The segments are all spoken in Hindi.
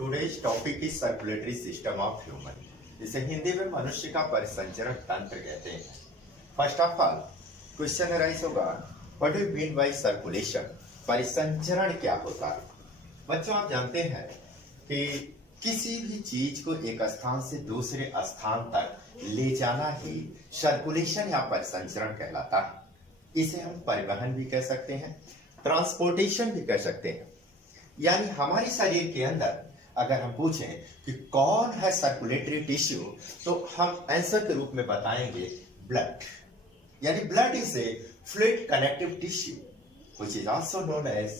Today's topic is circulatory system of human, जिसे हिंदी में मनुष्य का परिसंचरण तंत्र कहते हैं। First of all question arise होगा, what do you mean by circulation? परिसंचरण क्या होता है? बच्चों, आप जानते हैं कि किसी भी चीज को एक स्थान से दूसरे स्थान तक ले जाना ही सर्कुलेशन या परिसंचरण कहलाता है। इसे हम परिवहन भी कह सकते हैं, ट्रांसपोर्टेशन भी कह सकते हैं। यानी हमारे शरीर के अंदर अगर हम पूछें कि कौन है सर्कुलेटरी टिश्यू, तो हम आंसर के रूप में बताएंगे ब्लड। यानी blood is a fluid connective tissue which is also known as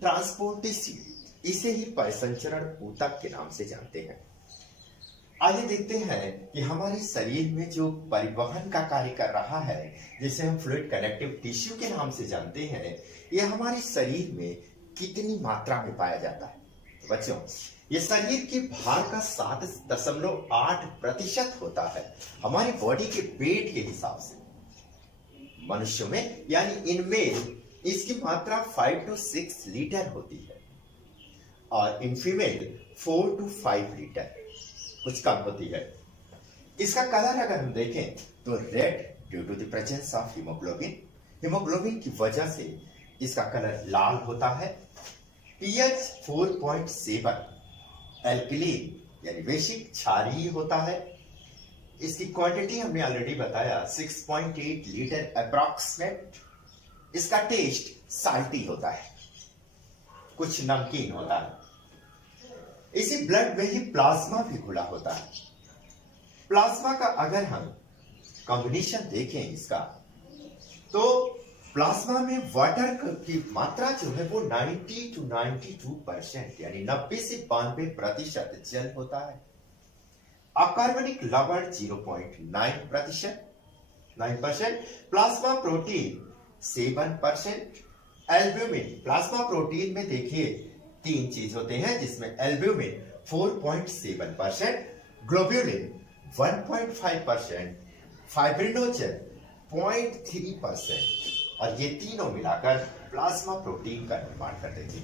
transport tissue. इसे ही परिसंचरण ऊतक के नाम से जानते हैं। आइए देखते हैं कि हमारे शरीर में जो परिवहन का कार्य कर रहा है, जिसे हम फ्लूइड कनेक्टिव टिश्यू के नाम से जानते हैं, यह हमारे शरीर में कितनी मात्रा में पाया जाता है। तो बच्चों, ये शरीर के भार का 7.8% होता है हमारी बॉडी के वेट के हिसाब से। मनुष्यों में यानी इन मेल इसकी मात्रा 5 to 6 लीटर होती है और इन फीमेल 4 to 5 लीटर, कुछ कम होती है। इसका कलर अगर हम देखें तो red due to the presence of haemoglobin. Haemoglobin की वजह से इसका कलर लाल होता है। pH 4.7 एल्कलीन यानी बेसिक क्षारीय होता है। इसकी क्वांटिटी हमने ऑलरेडी बताया 6.8 लीटर अप्रॉक्सीमेट। इसका टेस्ट साल्टी होता है, कुछ नमकीन होता है। इसी ब्लड में ही प्लाज्मा भी घुला होता है। प्लाज्मा का अगर हम कॉम्बिनेशन देखें इसका, तो प्लाज्मा में वाटर की मात्रा जो है वो 90 to 92% यानी 90 से 92% जल होता है। अकार्बनिक लवण 0.9%, plasma protein 7%, albumin. Plasma protein में देखिए 3 चीज होते हैं, जिसमें एल्ब्यूमिन 4.7%, ग्लोब्यूलिन 1.5%, फाइब्रिनोजन 0.3%, और ये तीनों मिलाकर प्लाज्मा प्रोटीन का निर्माण करते थे।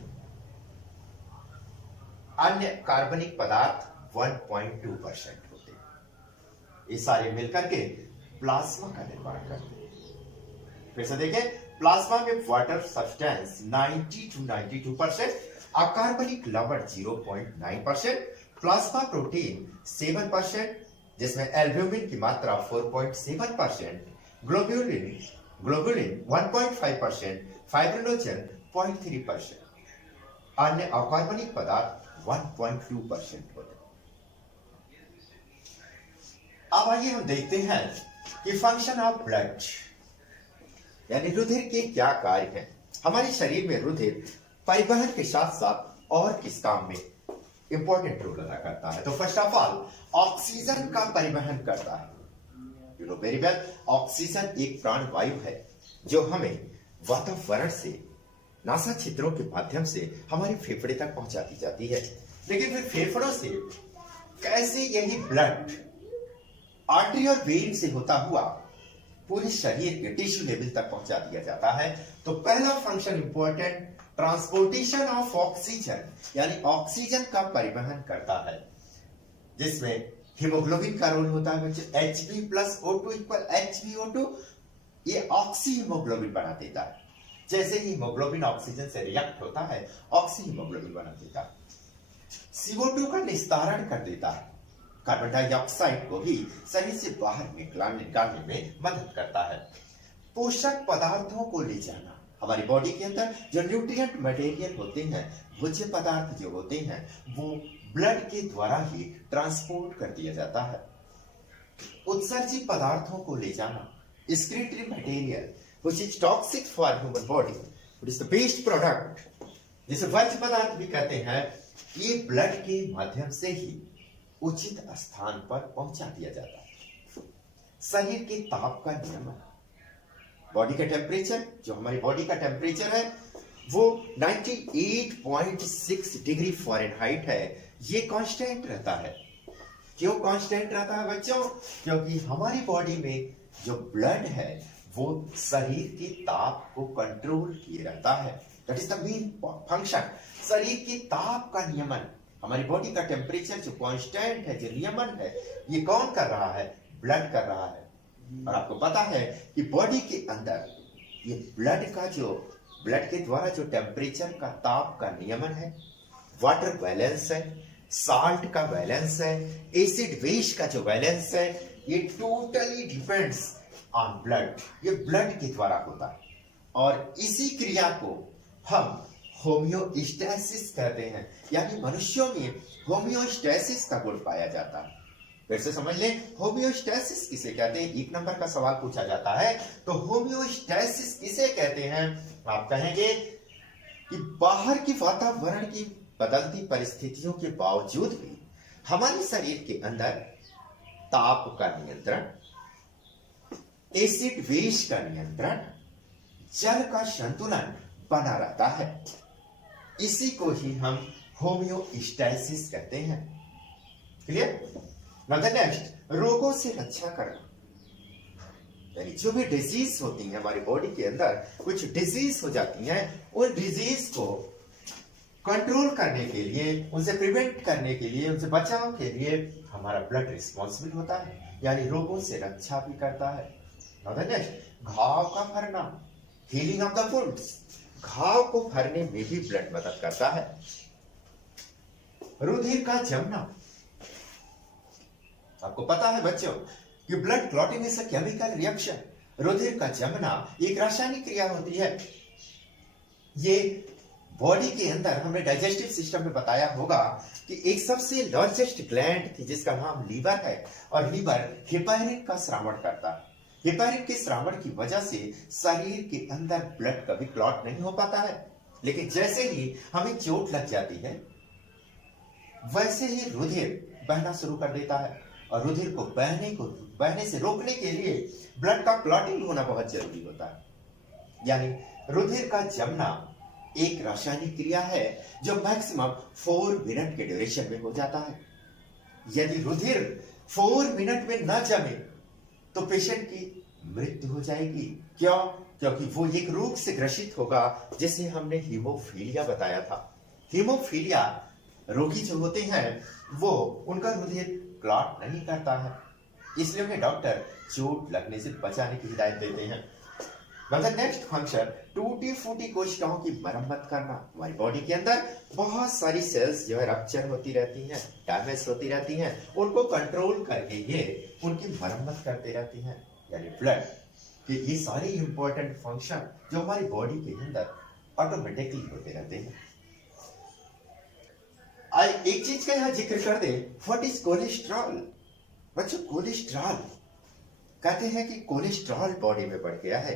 अन्य कार्बनिक पदार्थ 1.2% होते हैं। ये सारे मिलकर के प्लाज्मा का निर्माण करते हैं। फिर से देखें, प्लाज्मा में वाटर सब्सटेंस 90 to 92%, अकार्बनिक लवण 0.9%, प्लाज्मा प्रोटीन 7%, जिसमें एल्ब्यूमिन की मात्रा 4.7%, ग्लोब्यूलिन 1.5%, फाइब्रिनोजन 0.3%, अन्य अकार्बनिक पदार्थ 1.2% होते हैं। अब आइए हम देखते हैं कि फंक्शन ऑफ ब्लड यानी रुधिर के क्या कार्य हैं। हमारे शरीर में रुधिर परिवहन के साथ साथ और किस काम में इंपॉर्टेंट रोल अदा करता है? तो फर्स्ट ऑफ ऑल ऑक्सीजन का परिवहन करता है। You know very well, oxygen एक प्राणवायु है जो हमें वातावरण से नासा छिद्रों के माध्यम से हमारे फेफड़े तक पहुंचा दी जाती है। लेकिन फिर फेफड़ों से कैसे यही ब्लड आर्टरी और वेन से होता हुआ पूरे शरीर के टिश्यू लेवल तक पहुंचा दिया जाता है? तो पहला function important, transportation of oxygen यानी ऑक्सीजन का परिवहन करता है, जिसमें हीमोग्लोबिन का रोल होता है। Hb+O2 = HbO2, ये ऑक्सी हीमोग्लोबिन बना देता है। जैसे ही हीमोग्लोबिन ऑक्सीजन से रिएक्ट होता है, ऑक्सी हीमोग्लोबिन बना देता है। CO2 का निस्तारण कर देता है, कार्बन डाइऑक्साइड को भी शरीर से बाहर निकालने में मदद करता है। पोषक पदार्थों को ले जाना, हमारी बॉडी के अंदर जो न्यूट्रिएंट मटेरियल होते हैं, भोज्य पदार्थ जो होते हैं, वो ब्लड के द्वारा ही ट्रांसपोर्ट कर दिया जाता है। उत्सर्जित पदार्थों को ले जाना, excretory material which is toxic for human body, it is the waste product, जिसे वर्ज्य पदार्थ भी कहते हैं, ये ब्लड के माध्यम से ही उचित स्थान पर पहुंचा दिया जाता है। शरीर के ताप का नियमन, बॉडी का टेम्परेचर, जो हमारी बॉडी का टेम्परेचर है वो 98.6 डिग्री फ़ारेनहाइट है। ये कांस्टेंट रहता है। क्यों कांस्टेंट रहता है बच्चों? क्योंकि हमारी बॉडी में जो ब्लड है वो शरीर के ताप को कंट्रोल किए रहता है। That is the main function, शरीर के ताप का नियमन। हमारी बॉडी का टेम्परेचर जो कांस्टेंट है, जो नियमन है, ये कौन कर रहा है? ब्लड कर रहा है। और आपको पता है कि बॉडी के अंदर ये ब्लड के द्वारा जो टेम्परेचर का, ताप का नियमन है, वाटर बैलेंस है, साल्ट का बैलेंस है, एसिड बेस का जो बैलेंस है, ये टोटली डिपेंड्स ऑन ब्लड। ये ब्लड के द्वारा होता है और इसी क्रिया को हम होम्योस्टैसिस कहते हैं, यानी मनुष्यों में होम्योस्टैसिस का गुण पाया जाता है। फिर से समझ लें, होम्योस्टैसिस किसे कहते हैं? 1 नंबर का सवाल पूछा जाता है, तो होम्योस्टैसिस किसे कहते हैं? आप कहेंगे कि बाहर की वातावरण की बदलती परिस्थितियों के बावजूद भी हमारे शरीर के अंदर ताप का नियंत्रण, एसिड बेस का नियंत्रण, जल का संतुलन बना रहता है। इसी को ही हम होम्योस्टैसिस कहते हैं। क्लियर? नाउ द नेक्स्ट, रोगों से रक्षा करना, यानी जो भी डिजीज होती है हमारी बॉडी के अंदर, कुछ डिजीज हो जाती हैं, उन डिजीज को कंट्रोल करने के लिए, उनसे प्रिवेंट करने के लिए, उनसे बचाव के लिए हमारा ब्लड रिस्पॉन्सिबल होता है, यानी रोगों से रक्षा भी करता है। नाउ द नेक्स्ट, घाव का भरना, हीलिंग ऑफ द वुंड्स, घाव को भरने में भी ब्लड मदद करता है। रुधिर का जमना, आपको पता है बच्चों कि blood clotting is a chemical reaction. रुधिर का जमना एक रासायनिक क्रिया होती है। ये बॉडी के अंदर, हमने डाइजेस्टिव सिस्टम में बताया होगा कि एक सबसे लार्जेस्ट ग्लैंड थी जिसका नाम लीवर है, और लीवर हेपारिन का स्रावण करता है। हेपारिन के स्रावण की वजह से शरीर के अंदर ब्लड कभी क्लॉट नहीं हो पाता है, लेकिन जैसे ही हमें चोट लग जाती है वैसे ही रुधिर बहना शुरू कर देता है, और रुधिर को बहने से रोकने के लिए ब्लड का क्लॉटिंग होना बहुत जरूरी होता है। यानी रुधिर का जमना एक रासायनिक क्रिया है जो मैक्सिमम 4 मिनट के ड्यूरेशन में हो जाता है। यदि रुधिर 4 मिनट में न जमे तो पेशेंट की मृत्यु हो जाएगी। क्यों? क्योंकि वो एक रोग से ग्रसित होगा जिसे हमने हीमोफीलिया बताया था। हीमोफीलिया रोगी जो होते हैं वो, उनका रुधिर क्लॉट नहीं करता है, इसलिए उन्हें डॉक्टर चोट लगने से बचाने की हिदायत देते हैं। मतलब नेक्स्ट फंक्शन, टूटी फूटी कोशिकाओं की मरम्मत करना। हमारी बॉडी के अंदर बहुत सारी सेल्स जो है रप्चर होती रहती हैं, डैमेज होती रहती हैं, उनको कंट्रोल करके ये उनकी मरम्मत करते रहती हैं। यानी ब्लड के ये सारे इंपॉर्टेंट फंक्शन जो हमारी बॉडी के अंदर ऑटोमेटिकली होते रहते हैं। एक चीज का यहाँ जिक्र कर दे, व्हाट इज कोलेस्ट्रॉल? बच्चों, कोलेस्ट्रॉल कहते हैं कि कोलेस्ट्रॉल बॉडी में बढ़ गया है।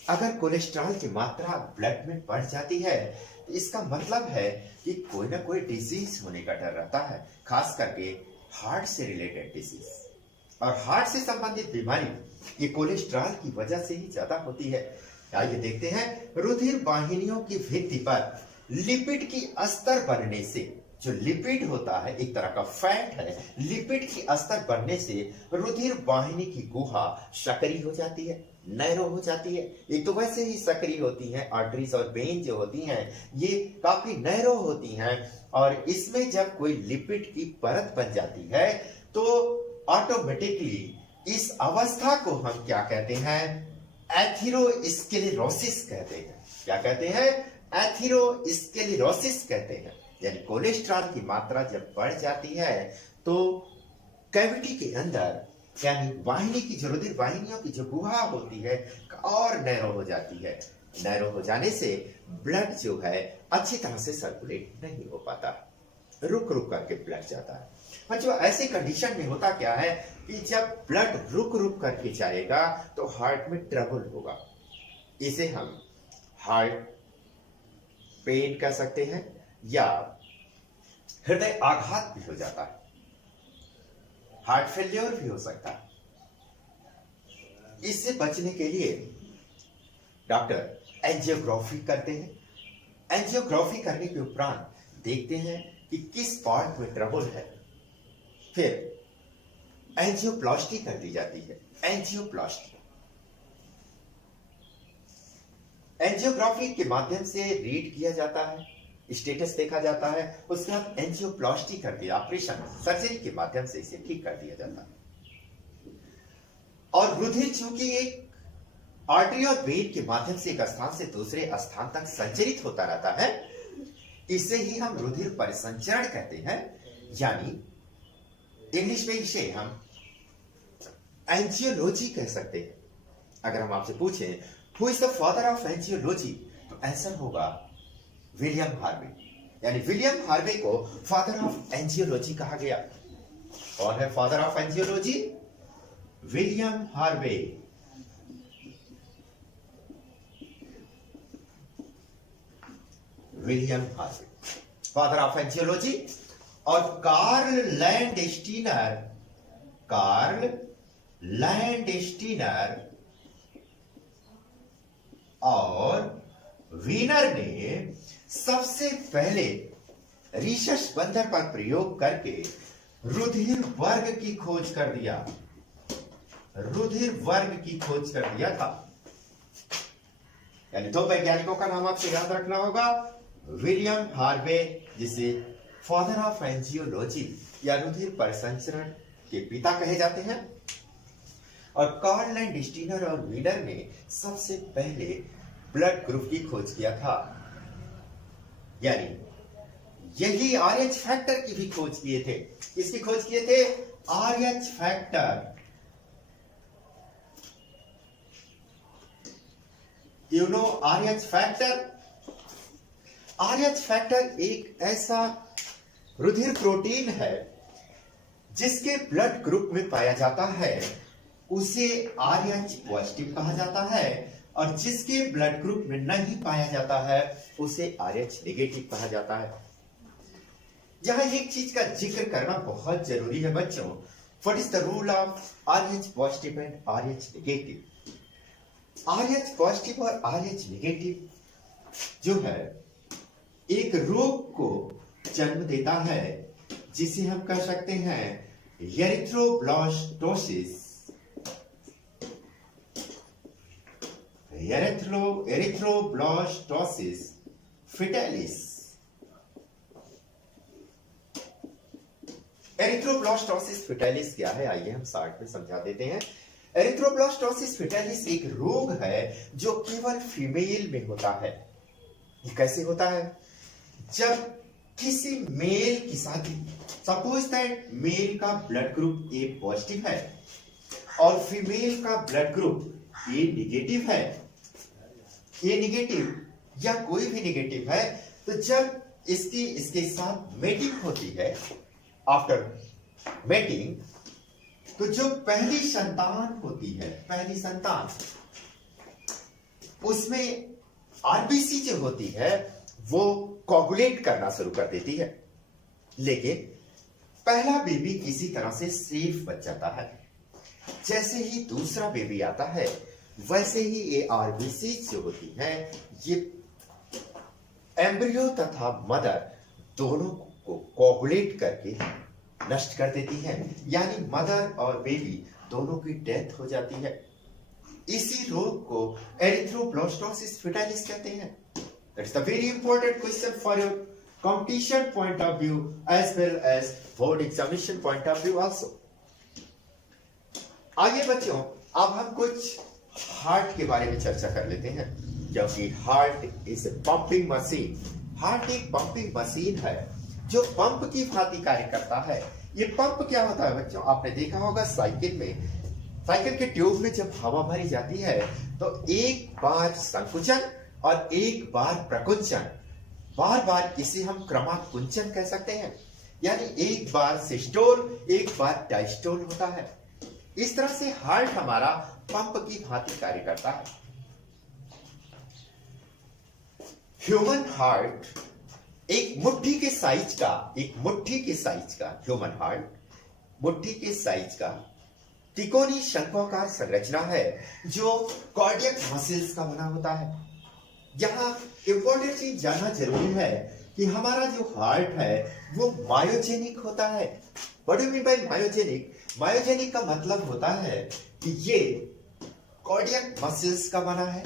अगर कोलेस्ट्रॉल की मात्रा ब्लड में बढ़ जाती है तो इसका मतलब है कि कोई ना कोई डिजीज होने का डर रहता है, खास करके हार्ट से रिलेटेड डिजीज। और हार्ट से संबंधित बीमारी ये कोलेस्ट्रॉल की वजह से ही ज्यादा होती है। आइए देखते हैं, रुधिर वाहिनियों की भित्ति पर लिपिड की अस्तर बनने से, जो लिपिड होता है एक तरह का फैट है, लिपिड की अस्तर बनने से रुधिर वाहिनी की गुहा सक्रिय हो जाती है, नैरो हो जाती है। एक तो वैसे ही सक्रिय होती हैं, आर्टरीज और वेन जो होती हैं ये काफी नैरो होती हैं, और इसमें जब कोई लिपिड की परत बन जाती है तो ऑटोमेटिकली इस अवस्था को हम क्या कहते हैं? एथेरोस्क्लेरोसिस कहते हैं। क्या कहते हैं? एथेरोस्क्लेरोसिस कहते हैं। यानी कोलेस्ट्रॉल की मात्रा जब बढ़ जाती है तो कैविटी के अंदर, यानी वाहिनी की जो रुधिर वाहिनियों की जो गुहा होती है और नैरो हो जाती है। नैरो हो जाने से ब्लड जो है अच्छी तरह से सर्कुलेट नहीं हो पाता, रुक रुक करके ब्लड जाता है। बच्चों, ऐसी कंडीशन में होता क्या है कि जब ब्लड रुक रुक करके जाएगा तो हार्ट में ट्रबल होगा। इसे हम हार्ट पेन कह सकते हैं या हृदय आघात भी हो जाता है, हार्ट फेल्योर भी हो सकता है। इससे बचने के लिए डॉक्टर एंजियोग्राफी करते हैं। एंजियोग्राफी करने के उपरांत देखते हैं कि किस पार्ट में ट्रबल है, फिर एंजियोप्लास्टी कर दी जाती है। एंजियोप्लास्टी, एंजियोग्राफी के माध्यम से रीड किया जाता है स्टेटस देखा जाता है, उसके बाद एंजियोप्लास्टी कर दिया, ऑपरेशन सर्जरी के माध्यम से इसे ठीक कर दिया जाता है। और रुधिर चूंकि एक आर्टरी और वेन के माध्यम से एक स्थान से दूसरे स्थान तक संचरित होता रहता है, इसे ही हम रुधिर परिसंचरण कहते हैं, यानी इंग्लिश में इसे हम एंजियोलॉजी कह सकते हैं। अगर हम आपसे पूछें who is the father of angiology, तो आंसर होगा विलियम हार्वे। यानी विलियम हार्वे को फादर ऑफ एंजियोलॉजी कहा गया। कौन है father of angiology? William Harvey. William Harvey father of angiology. और कार्ल लैंडस्टीनर और वीनर ने सबसे पहले रीशस बंदर पर प्रयोग करके रुधिर वर्ग की खोज कर दिया। रुधिर वर्ग की खोज कर दिया था। यानी दो वैज्ञानिकों का नाम आपसे याद रखना होगा, विलियम हार्वे जिसे फादर ऑफ एंजियोलॉजी या रुधिर परिसंचरण के पिता कहे जाते हैं, और कार्ल लैंडस्टीनर और वीनर ने सबसे पहले ब्लड ग्रुप की खोज किया था। यानी यही आरएच फैक्टर की भी खोज किए थे। किसकी खोज किए थे? RH factor. You know RH factor? RH factor एक ऐसा रुधिर प्रोटीन है जिसके ब्लड ग्रुप में पाया जाता है, उसे आरएच पॉजिटिव कहा जाता है, और जिसके ब्लड ग्रुप में नहीं पाया जाता है उसे आरएच नेगेटिव कहा जाता है। यहां एक चीज का जिक्र करना बहुत जरूरी है बच्चों। What is the rule of RH positive and RH negative? RH positive और आरएच नेगेटिव जो है एक रोग को जन्म देता है जिसे हम कह सकते हैं erythroblastosis. Erythroblastosis fetalis. Erythroblastosis fetalis क्या है, आइए हम शॉर्ट में समझा देते हैं। एरिथ्रोब्लास्टोसिस फेटालिस एक रोग है जो केवल फीमेल में होता है। ये कैसे होता है? जब किसी मेल की शादी, सपोज दैट मेल का ब्लड ग्रुप ए पॉजिटिव है और फीमेल का ब्लड ग्रुप ए नेगेटिव है, ए नेगेटिव या कोई भी नेगेटिव है, तो जब इसके साथ मेटिंग होती है, आफ्टर मेटिंग, तो जो पहली संतान होती है, पहली संतान, उसमें आरबीसी जो होती है वो कोगुलेट करना शुरू कर देती है, लेकिन पहला बेबी किसी तरह से सेफ बच जाता है। जैसे ही दूसरा बेबी आता है वैसे ही ये आरबीसी जो होती है ये एम्ब्रियो तथा मदर दोनों को कोगुलेट करके नष्ट कर देती है, यानी मदर और बेबी दोनों की डेथ हो जाती है। इसी रोग को एरिथ्रोब्लास्टोसिस फेटालिस कहते हैं। That's the very important question for your competition point of view as well as board examination point of view also. आगे बच्चों अब हम कुछ हार्ट के बारे में चर्चा कर लेते हैं, क्योंकि heart is a pumping machine. Heart एक पंपिंग मशीन है जो पंप की भांति कार्य करता है। ये पंप क्या होता है बच्चों? आपने देखा होगा साइकिल में, साइकिल के ट्यूब में जब हवा भरी जाती है तो एक बार संकुचन और एक बार प्रकुंचन, बार बार इसे हम क्रमाकुंचन कह सकते हैं, यानी एक बार सिस्टोल एक बार डायस्टोल होता है। इस तरह से हार्ट हमारा पंप की भांति कार्य करता है। ह्यूमन हार्ट एक मुट्ठी के साइज का, ह्यूमन हार्ट मुट्ठी के साइज का तिकोनी शंक्वाकार संरचना है जो कार्डियक मसल्स का बना होता है। यहां इंपॉर्टेंट चीज जानना जरूरी है कि हमारा जो हार्ट है वो मायोजेनिक होता है। What do mean by myogenic? Myogenic का मतलब होता है कि ये कार्डियक मसल्स का बना है।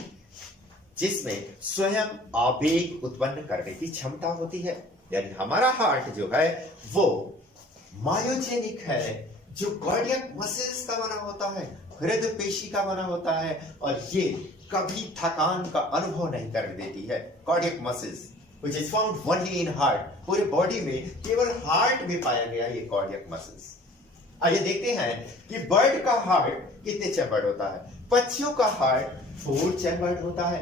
जिसमें स्वयं आवेग उत्पन्न करने की क्षमता होती है। यानी हमारा हार्ट जो है वो मायोजेनिक है, जो कार्डियक मसल्स का बना होता है, हृदय पेशी का बना होता है, और ये कभी थकान का अनुभव नहीं कर देती है। Cardiac muscles which is found only in heart, पूरे बॉडी में केवल हार्ट में पाया गया ये कार्डियक मसल्स। आइए देखते हैं कि बर्ड का हार्ट कितने चैम्बर्ड होता है। पक्षियों का हार्ट 4 चैम्बर्ड होता है।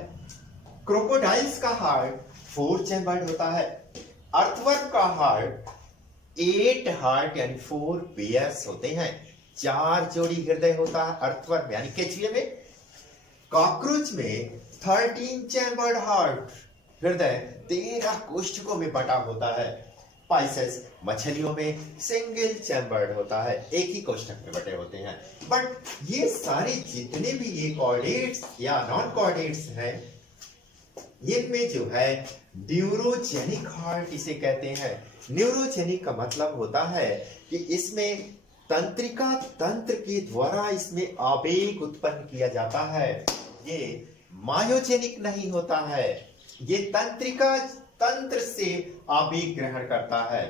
क्रोकोडाइल्स का हार्ट 4 चैम्बर्ड होता है। अर्थवर्म का हार्ट 8 हार्ट यानी 4 पेयर्स होते हैं। 4 जोड़ी हृदय होता है अर्थवर्म यानी केचुए में। कॉकरोच में 13 चैम्बर्ड हार्ट, हृदय 13 कोष्ठकों में बटा होता है। पाइसेस मछलियों में सिंगल चैम्बर्ड होता है, एक ही कोष्ठक में बटे होते हैं। बट ये सारे जितने भी ये कॉर्डेट्स या नॉन कॉर्डेट्स हैं, इनमें जो है न्यूरोजेनिक हार्ट इसे कहते हैं। न्यूरोजेनिक का मतलब होता है कि इसमें तंत्रिका तंत्र के द्वारा इसमें आवेग उत्पन्न किया जाता है। ये मायोजेनिक नहीं होता है, ये तंत्रिका तंत्र से आवेग ग्रहण करता है।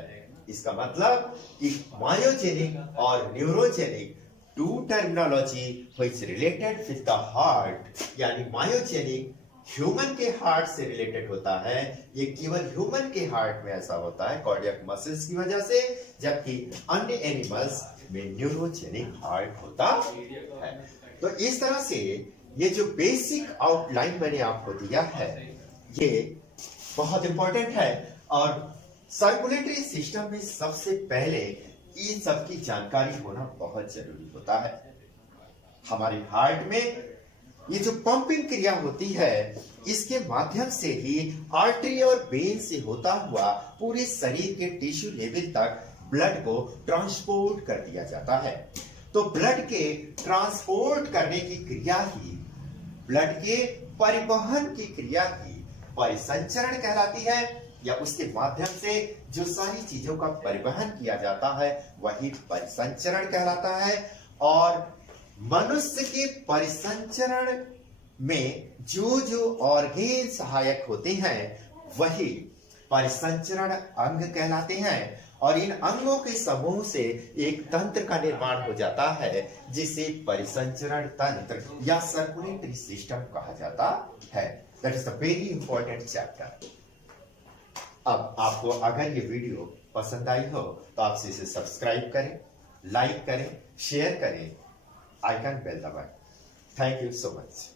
इसका मतलब कि मायोजेनिक और neurogenic two terminology which related with the heart, यानी मायोजेनिक ह्यूमन के हार्ट से रिलेटेड होता है। ये केवल ह्यूमन के हार्ट में ऐसा होता है कार्डियक मसल्स की वजह से, जबकि अन्य एनिमल्स में न्यूरोजेनिक हार्ट होता है। तो इस तरह से ये जो बेसिक आउटलाइन मैंने आपको दिया है ये बहुत इंपॉर्टेंट है, और सर्कुलेटरी सिस्टम में सबसे पहले इन सब की जानकारी होना बहुत जरूरी होता है। हमारे हार्ट में ये जो पंपिंग क्रिया होती है, इसके माध्यम से ही आर्टरी और वेन से होता हुआ पूरे शरीर के टिश्यू लेवल तक ब्लड को ट्रांसपोर्ट कर दिया जाता है। तो ब्लड के ट्रांसपोर्ट करने की क्रिया ही, ब्लड के परिवहन की क्रिया ही परिसंचरण कहलाती है, या उसके माध्यम से जो सारी चीजों का परिवहन किया जाता है वही परिसंचरण कहलाता है। और मनुष्य के परिसंचरण में जो जो ऑर्गेन सहायक होते हैं वही परिसंचरण अंग कहलाते हैं, और इन अंगों के समूह से एक तंत्र का निर्माण हो जाता है जिसे परिसंचरण तंत्र या सर्कुलेटरी सिस्टम कहा जाता है। That is the very important chapter. अब आपको अगर ये वीडियो पसंद आई हो तो आप इसे सब्सक्राइब करें, लाइक करें, शेयर करें, आइकन बेल दबाएं। Thank you so much.